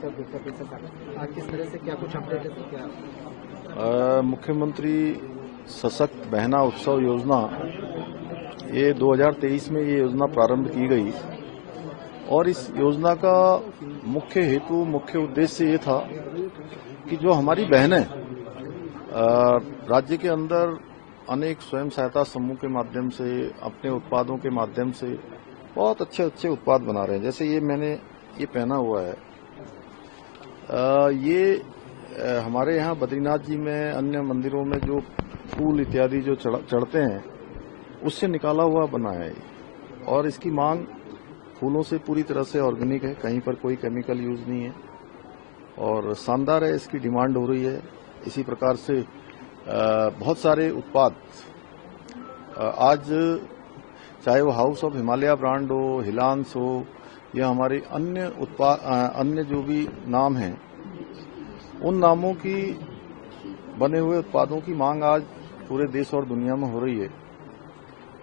आज किस तरह से क्या कुछ अपडेट है क्या? मुख्यमंत्री सशक्त बहना उत्सव योजना ये 2023 में ये योजना प्रारंभ की गई और इस योजना का मुख्य हेतु मुख्य उद्देश्य ये था कि जो हमारी बहनें राज्य के अंदर अनेक स्वयं सहायता समूह के माध्यम से अपने उत्पादों के माध्यम से बहुत अच्छे अच्छे उत्पाद बना रहे हैं। जैसे ये मैंने ये पहना हुआ है, ये हमारे यहाँ बद्रीनाथ जी में अन्य मंदिरों में जो फूल इत्यादि जो चढ़ते हैं उससे निकाला हुआ बना है और इसकी मांग फूलों से पूरी तरह से ऑर्गेनिक है, कहीं पर कोई केमिकल यूज नहीं है और शानदार है, इसकी डिमांड हो रही है। इसी प्रकार से बहुत सारे उत्पाद आज चाहे वो हाउस ऑफ हिमालय ब्रांड हो, हिलांस हो या हमारे अन्य उत्पाद अन्य जो भी नाम हैं उन नामों की बने हुए उत्पादों की मांग आज पूरे देश और दुनिया में हो रही है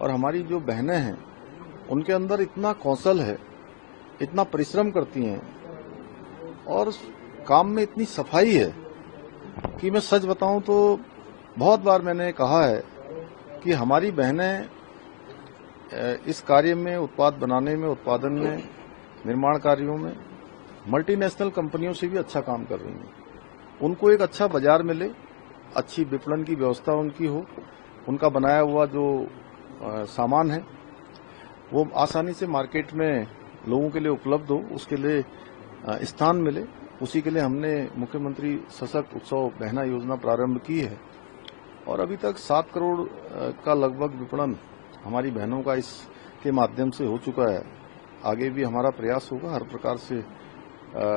और हमारी जो बहनें हैं उनके अंदर इतना कौशल है, इतना परिश्रम करती हैं और काम में इतनी सफाई है कि मैं सच बताऊं तो बहुत बार मैंने कहा है कि हमारी बहनें इस कार्य में, उत्पाद बनाने में, उत्पादन में, निर्माण कार्यों में मल्टीनेशनल कंपनियों से भी अच्छा काम कर रही हैं। उनको एक अच्छा बाजार मिले, अच्छी विपणन की व्यवस्था उनकी हो, उनका बनाया हुआ जो सामान है वो आसानी से मार्केट में लोगों के लिए उपलब्ध हो, उसके लिए स्थान मिले। उसी के लिए हमने मुख्यमंत्री सशक्त उत्सव बहना योजना प्रारंभ की है और अभी तक 7 करोड़ का लगभग विपणन हमारी बहनों का इसके माध्यम से हो चुका है। आगे भी हमारा प्रयास होगा, हर प्रकार से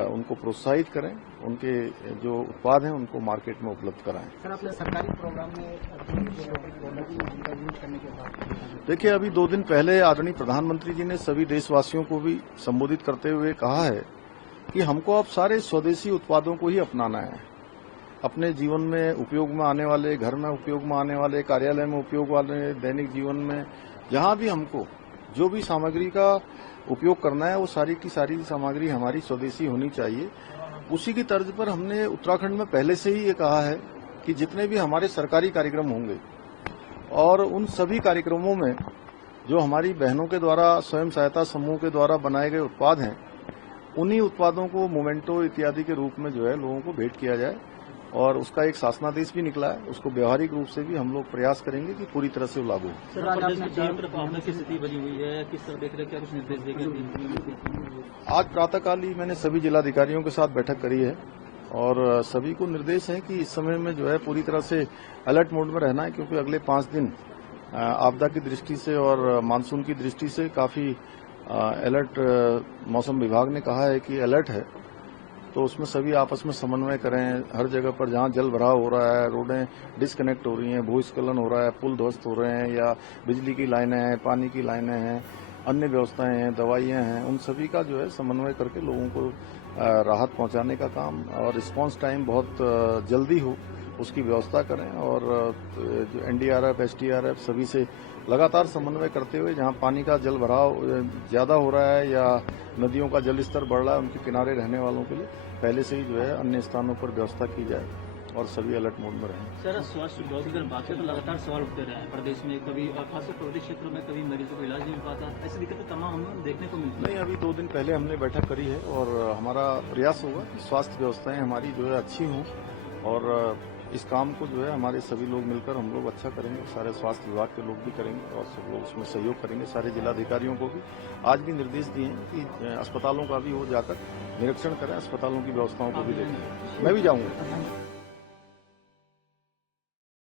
उनको प्रोत्साहित करें, उनके जो उत्पाद हैं उनको मार्केट में उपलब्ध कराएं। सर, आपने सरकारी प्रोग्राम में करने के बाद देखिए, अभी 2 दिन पहले आदरणीय प्रधानमंत्री जी ने सभी देशवासियों को भी संबोधित करते हुए कहा है कि हमको अब सारे स्वदेशी उत्पादों को ही अपनाना है। अपने जीवन में उपयोग में आने वाले, घर में उपयोग में आने वाले, कार्यालय में उपयोग वाले, दैनिक जीवन में जहां भी हमको जो भी सामग्री का उपयोग करना है वो सारी की सारी सामग्री हमारी स्वदेशी होनी चाहिए। उसी की तर्ज पर हमने उत्तराखंड में पहले से ही ये कहा है कि जितने भी हमारे सरकारी कार्यक्रम होंगे और उन सभी कार्यक्रमों में जो हमारी बहनों के द्वारा, स्वयं सहायता समूह के द्वारा बनाए गए उत्पाद हैं, उन्हीं उत्पादों को मोमेंटो इत्यादि के रूप में जो है लोगों को भेंट किया जाए और उसका एक शासनादेश भी निकला है। उसको व्यवहारिक रूप से भी हम लोग प्रयास करेंगे कि पूरी तरह से लागू हो। सर, आज आपने की स्थिति बनी हुई है, किस तरह देख रहे, क्या कुछ निर्देश देंगे? आज प्रातःकाल ही मैंने सभी जिलाधिकारियों के साथ बैठक करी है और सभी को निर्देश है कि इस समय में जो है पूरी तरह से अलर्ट मोड में रहना है, क्योंकि अगले 5 दिन आपदा की दृष्टि से और मानसून की दृष्टि से काफी अलर्ट मौसम विभाग ने कहा है कि अलर्ट है, तो उसमें सभी आपस में समन्वय करें। हर जगह पर जहां जल भराव हो रहा है, रोडें डिस्कनेक्ट हो रही हैं, भूस्खलन हो रहा है, पुल ध्वस्त हो रहे हैं या बिजली की लाइनें हैं, पानी की लाइनें हैं, अन्य व्यवस्थाएं हैं, दवाइयां हैं, उन सभी का जो है समन्वय करके लोगों को राहत पहुंचाने का काम और रिस्पांस टाइम बहुत जल्दी हो उसकी व्यवस्था करें और जो एनडीआरएफ, एसडीआरएफ सभी से लगातार समन्वय करते हुए जहां पानी का जल भराव ज्यादा हो रहा है या नदियों का जल स्तर बढ़ रहा है, उनके किनारे रहने वालों के लिए पहले से ही जो है अन्य स्थानों पर व्यवस्था की जाए और सभी अलर्ट मोड में रहें। सर, स्वास्थ्य विभाग की अगर बात है तो लगातार सवाल उठते रहे हैं प्रदेश में, कभी खासकर प्रदेश क्षेत्र में कभी मरीजों को इलाज नहीं मिल पाता, ऐसी दिक्कतें तमाम हमें देखने को मिलती है। नहीं, अभी 2 दिन पहले हमने बैठक करी है और हमारा प्रयास होगा कि स्वास्थ्य व्यवस्थाएं हमारी जो है अच्छी हों और इस काम को जो है हमारे सभी लोग मिलकर हम लोग अच्छा करेंगे, सारे स्वास्थ्य विभाग के लोग भी करेंगे और सब लोग उसमें सहयोग करेंगे। सारे जिलाधिकारियों को भी आज भी निर्देश दिए हैं कि अस्पतालों का भी वो जाकर निरीक्षण करें, अस्पतालों की व्यवस्थाओं को भी देखें। मैं भी जाऊंगा।